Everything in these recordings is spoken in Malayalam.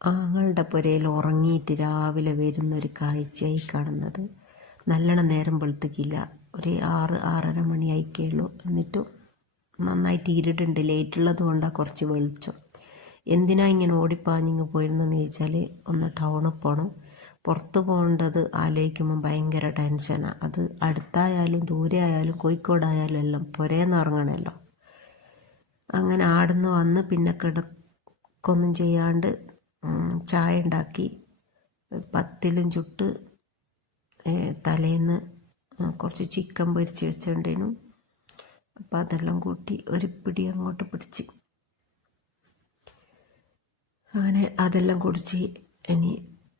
ആങ്ങളുടെ പുരയിൽ ഉറങ്ങിയിട്ട് രാവിലെ വരുന്നൊരു കാഴ്ചയായി കാണുന്നത്. നല്ലോണം നേരം വെളുത്തിക്കില്ല ഒരു ആറ് ആറര മണിയായിക്കേയുള്ളൂ. എന്നിട്ടും നന്നായിട്ട് ഇരുട്ടുണ്ട്. ലൈറ്റുള്ളത് കൊണ്ടാണ് കുറച്ച് വെളിച്ചം. എന്തിനാ ഇങ്ങനെ ഓടിപ്പാഞ്ഞിങ്ങ് പോയിരുന്നെന്ന് ചോദിച്ചാൽ ഒന്ന് ടൗണിൽ പോകണം പുറത്ത് പോകേണ്ടത് ആലോചിക്കുമ്പോൾ ഭയങ്കര ടെൻഷനാണ് അത് അടുത്തായാലും ദൂരെ ആയാലും കോഴിക്കോടായാലും എല്ലാം പുരേന്ന് ഇറങ്ങണമല്ലോ. അങ്ങനെ ആടുന്ന് വന്ന് പിന്നെ കിടക്കൊന്നും ചെയ്യാണ്ട് ചായ ഉണ്ടാക്കി പത്തിലും ചുട്ട് തലേന്ന് കുറച്ച് ചിക്കൻ പൊരിച്ച് വെച്ചുകൊണ്ടേനു അപ്പം അതെല്ലാം കൂട്ടി ഒരു പിടി അങ്ങോട്ട് പിടിച്ച്. അങ്ങനെ അതെല്ലാം കുടിച്ച് ഇനി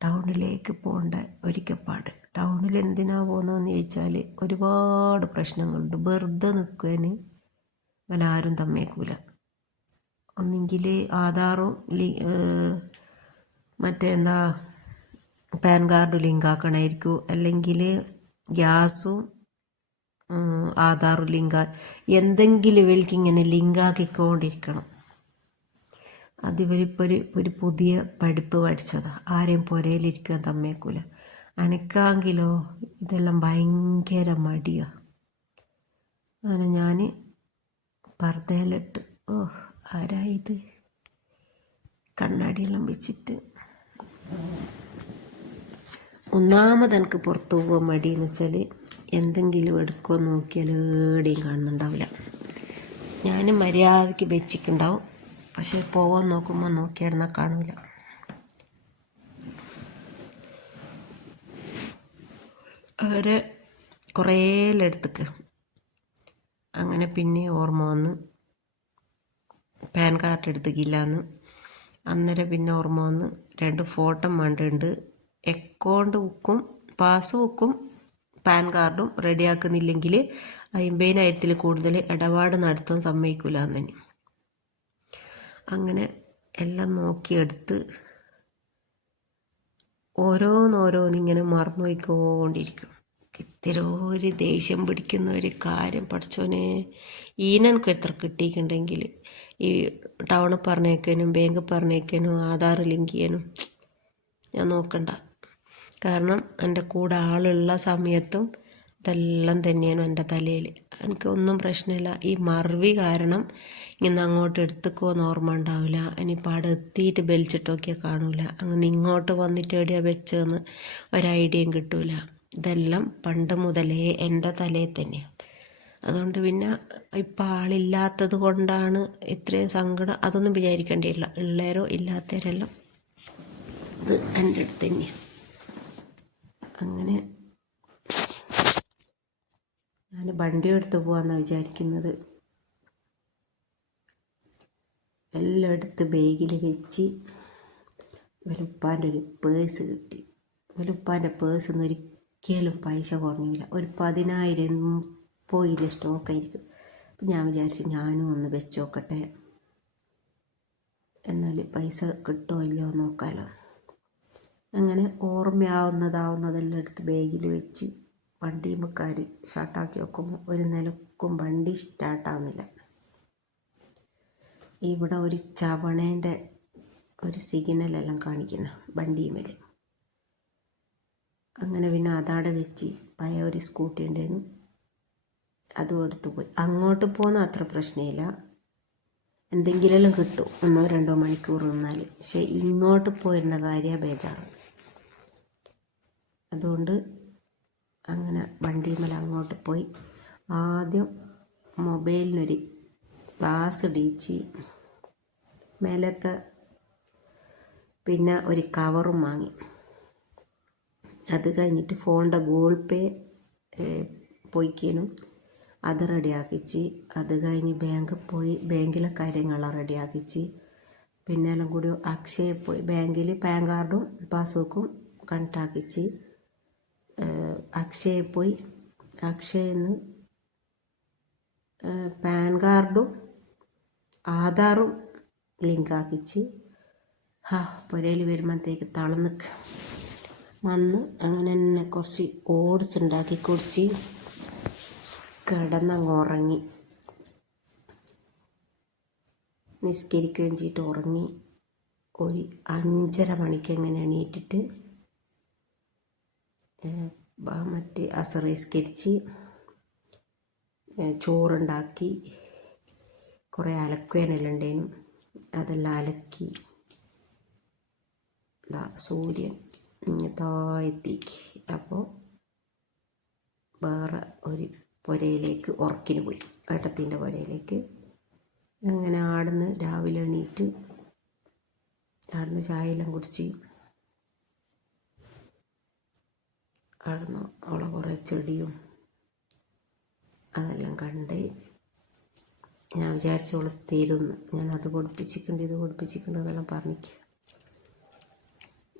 ടൗണിലേക്ക് പോകേണ്ട ഒരിക്കപ്പാട്. ടൗണിൽ എന്തിനാ പോകുന്നതെന്ന് ചോദിച്ചാൽ ഒരുപാട് പ്രശ്നങ്ങളുണ്ട്. വെറുതെ നിൽക്കുവാന് ആരും തമ്മേക്കൂല. ഒന്നെങ്കിൽ ആധാറും മറ്റേ എന്താ പാൻ കാർഡ് ലിങ്ക് ആക്കണമായിരിക്കും അല്ലെങ്കിൽ ഗ്യാസും ആധാർ ലിങ്ക് എന്തെങ്കിലും ഇവർക്ക് ഇങ്ങനെ ലിങ്ക് ആക്കിക്കൊണ്ടിരിക്കണം അത് ഇവരിപ്പോൾ ഒരു ഒരു പുതിയ പഠിപ്പ് പഠിച്ചതാണ് ആരെയും പുരയിലിരിക്കാൻ തമ്മേക്കൂല. അനക്കാങ്കിലോ ഇതെല്ലാം ഭയങ്കര മടിയാണ് അങ്ങനെ ഞാൻ പർദ്ദയിലിട്ട് ഓ ആരായത് കണ്ണാടിയെല്ലാം വെച്ചിട്ട് ഒന്നാമത് എനിക്ക് പുറത്ത് പോകാൻ മടിയെന്ന് വെച്ചാൽ എന്തെങ്കിലും എടുക്കുമോ നോക്കിയാൽ എവിടെയും കാണുന്നുണ്ടാവില്ല. ഞാൻ മര്യാദയ്ക്ക് വെച്ചിട്ടുണ്ടാവും പക്ഷേ പോകാൻ നോക്കുമ്പോൾ നോക്കിയായിരുന്നാൽ കാണില്ല അവരെ കുറേലെടുത്തേക്ക് അങ്ങനെ പിന്നെ ഓർമ്മ വന്ന് പാൻ കാർഡ് എടുത്തേക്കില്ലാന്ന് അന്നേരം പിന്നെ ഓർമ്മ വന്ന് രണ്ട് ഫോട്ടോ മണ്ടുണ്ട് അക്കൗണ്ട് ബുക്കും പാസ്ബുക്കും പാൻ കാർഡും റെഡിയാക്കുന്നില്ലെങ്കിൽ അമ്പതിനായിരത്തിൽ കൂടുതൽ ഇടപാട് നടത്താൻ സമ്മതിക്കില്ല എന്ന് തന്നെ അങ്ങനെ എല്ലാം നോക്കിയെടുത്ത് ഓരോന്നോരോന്നിങ്ങനെ മറന്നു പോയിക്കൊണ്ടിരിക്കും ഇത്തിരി ഒരു ദേഷ്യം പിടിക്കുന്ന ഒരു കാര്യം. പഠിച്ചോനെ ഈനക്ക് എത്ര കിട്ടിയിട്ടുണ്ടെങ്കിൽ ഈ ടൗണിൽ പറഞ്ഞേക്കാനും ബാങ്ക് പറഞ്ഞേക്കാനും ആധാർ ലിങ്ക് ചെയ്യാനും ഞാൻ നോക്കണ്ട. കാരണം എന്റെ കൂടെ ആളുള്ള സമയത്തും ഇതെല്ലാം തന്നെയാണ് എന്റെ തലയിൽ. എനിക്ക് ഒന്നും പ്രശ്നമില്ല. ഈ മറവി കാരണം ഇങ്ങനെ അങ്ങോട്ട് എടുത്തുക്കോന്ന് ഓർമ്മ ഉണ്ടാവില്ല. ഇനിയിപ്പോൾ അവിടെ എത്തിയിട്ട് ബലിച്ചിട്ടൊക്കെ കാണൂല. അങ്ങനെ ഇങ്ങോട്ട് വന്നിട്ട് എവിടെയാ വെച്ചതെന്ന് ഒരു ഐഡിയയും കിട്ടൂല. ഇതെല്ലാം പണ്ട് മുതലേ എന്റെ തലയിൽ തന്നെയാണ് അതുകൊണ്ട് പിന്നെ ഇപ്പം ആളില്ലാത്തത് കൊണ്ടാണ് ഇത്രയും സങ്കടം. അതൊന്നും വിചാരിക്കേണ്ടിയില്ല. ഉള്ളവരോ ഇല്ലാത്തവരെല്ലാം ഇത് എന്റെ അടുത്ത് തന്നെയാണ് അങ്ങനെ ഞാൻ വണ്ടി എടുത്ത് പോകാമെന്നാണ് വിചാരിക്കുന്നത്. എല്ലാം എടുത്ത് ബാഗിൽ വെച്ച് വലുപ്പാന്റെ ഒരു പേഴ്സ് കിട്ടി. വലുപ്പാന്റെ പേഴ്സ് ഒന്നും ഒരിക്കലും പൈസ കുറഞ്ഞില്ല. ഒരു പതിനായിരം പോയില്ല? സ്റ്റോക്കായിരിക്കും അപ്പം ഞാൻ വിചാരിച്ചു ഞാനും ഒന്ന് വെച്ച് നോക്കട്ടെ എന്നാൽ പൈസ കിട്ടോ ഇല്ലയോ നോക്കാലോ. അങ്ങനെ ഓർമ്മയാവുന്നതാവുന്നതെല്ലാം എടുത്ത് ബാഗിൽ വെച്ച് വണ്ടി കയറി സ്റ്റാർട്ടാക്കി വെക്കുമ്പോൾ ഒരു നിലക്കും വണ്ടി സ്റ്റാർട്ടാവുന്നില്ല ഇവിടെ ഒരു ചവണേന്റെ ഒരു സിഗ്നലെല്ലാം കാണിക്കുന്ന വണ്ടിയുമേൽ അങ്ങനെ പിന്നെ അതാടെ വെച്ച് പഴയ ഒരു സ്കൂട്ടി ഉണ്ടായിരുന്നു അതും എടുത്തു പോയി. അങ്ങോട്ട് പോകുന്ന അത്ര പ്രശ്നമില്ല. എന്തെങ്കിലും കിട്ടും. ഒന്നോ രണ്ടോ മണിക്കൂർ നിന്നാൽ. പക്ഷേ ഇങ്ങോട്ട് പോയിരുന്ന കാര്യം ബേജാറ്. അതുകൊണ്ട് അങ്ങനെ വണ്ടിമേൽ അങ്ങോട്ട് പോയി. ആദ്യം മൊബൈലിനൊരു ഗ്ലാസ് ഇടിച്ച് മേലത്തെ പിന്നെ ഒരു കവറും വാങ്ങി. അത് കഴിഞ്ഞിട്ട് ഫോണിന്റെ ഗൂഗിൾ പേ പോയിക്കേനും. അത് റെഡിയാക്കിച്ച് അത് കഴിഞ്ഞ് ബാങ്കിൽ പോയി ബാങ്കിലെ കാര്യങ്ങളെല്ലാം റെഡിയാക്കിച്ച് പിന്നെ എല്ലാം കൂടി അക്ഷയ പോയി. ബാങ്കിൽ പാൻ കാർഡും പാസ്ബുക്കും കണക്റ്റാക്കിച്ച് അക്ഷയയിൽ പോയി. അക്ഷയിൽ നിന്ന് പാൻ കാർഡും ആധാറും ലിങ്ക് ആക്കിച്ച് ഹാ പുരയിൽ വരുമ്പോഴത്തേക്ക് തളന്നിക്ക് വന്ന് അങ്ങനെ തന്നെ കുറച്ച് ഓട്സ് ഉണ്ടാക്കി കുടിച്ച് കിടന്നങ്ങ് ഉറങ്ങി നിസ്കരിക്കുകയും ചെയ്തിട്ട് ഉറങ്ങി. ഒരു അഞ്ചര മണിക്ക് എങ്ങനെ എണീറ്റിട്ട് മറ്റ് അസറിസ്കരിച്ച് ചോറുണ്ടാക്കി കുറേ അലക്കുവാനെല്ലാം ഉണ്ടായിരുന്നു. അതെല്ലാം അലക്കി സൂര്യൻ ഇങ്ങനത്തെ എത്തി അപ്പോൾ വേറെ ഒരു പുരയിലേക്ക് ഉറക്കിന് പോയി. ഏട്ടത്തിന്റെ പുരയിലേക്ക്. അങ്ങനെ ആടുന്ന് രാവിലെ എണീറ്റ് ആടുന്ന് ചായയെല്ലാം കുടിച്ച് ആടുന്ന് അവളെ കുറേ ചെടിയും അതെല്ലാം കണ്ട് ഞാൻ വിചാരിച്ചോളൂ തീരുന്നു. ഞാൻ അത് പൊടിപ്പിച്ചിട്ടുണ്ട് ഇത് പൊടിപ്പിച്ചിട്ടുണ്ട് അതെല്ലാം പറഞ്ഞിക്ക്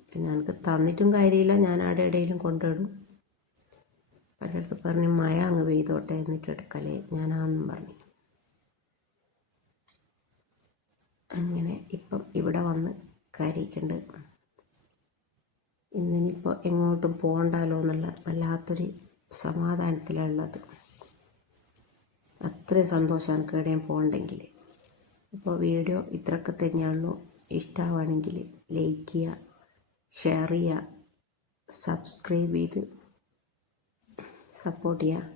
പിന്നെ എനിക്ക് തന്നിട്ടും കാര്യമില്ല. ഞാൻ ആടെ ഇടയിലും കൊണ്ടിടും പലയിടത്ത് പറഞ്ഞു മഴ അങ്ങ് പെയ്തോട്ടെ എന്നിട്ട് എടുക്കലേ ഞാനാന്നും പറഞ്ഞു. അങ്ങനെ ഇപ്പം ഇവിടെ വന്ന് കയറിയിട്ടുണ്ട് ഇന്നിനിപ്പോൾ എങ്ങോട്ടും പോകണ്ടല്ലോ എന്നുള്ള വല്ലാത്തൊരു സമാധാനത്തിലുള്ളത് അത്രയും സന്തോഷം കേടേം പോകണ്ടെങ്കിൽ അപ്പോൾ വീഡിയോ ഇത്രയൊക്കെ തന്നെയുള്ളൂ ഇഷ്ടമാണെങ്കിൽ ലൈക്ക് ചെയ്യുക ഷെയർ ചെയ്യുക സബ്സ്ക്രൈബ് ചെയ്ത് സപ്പോർട്ട് ചെയ്യുക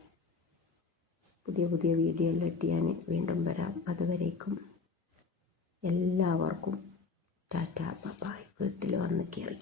പുതിയ പുതിയ വീഡിയോ എല്ലാം ഞാൻ വീണ്ടും വരാം. അതുവരേക്കും എല്ലാവർക്കും ടാറ്റ. ബൈ വീട്ടിൽ വന്ന് കയറി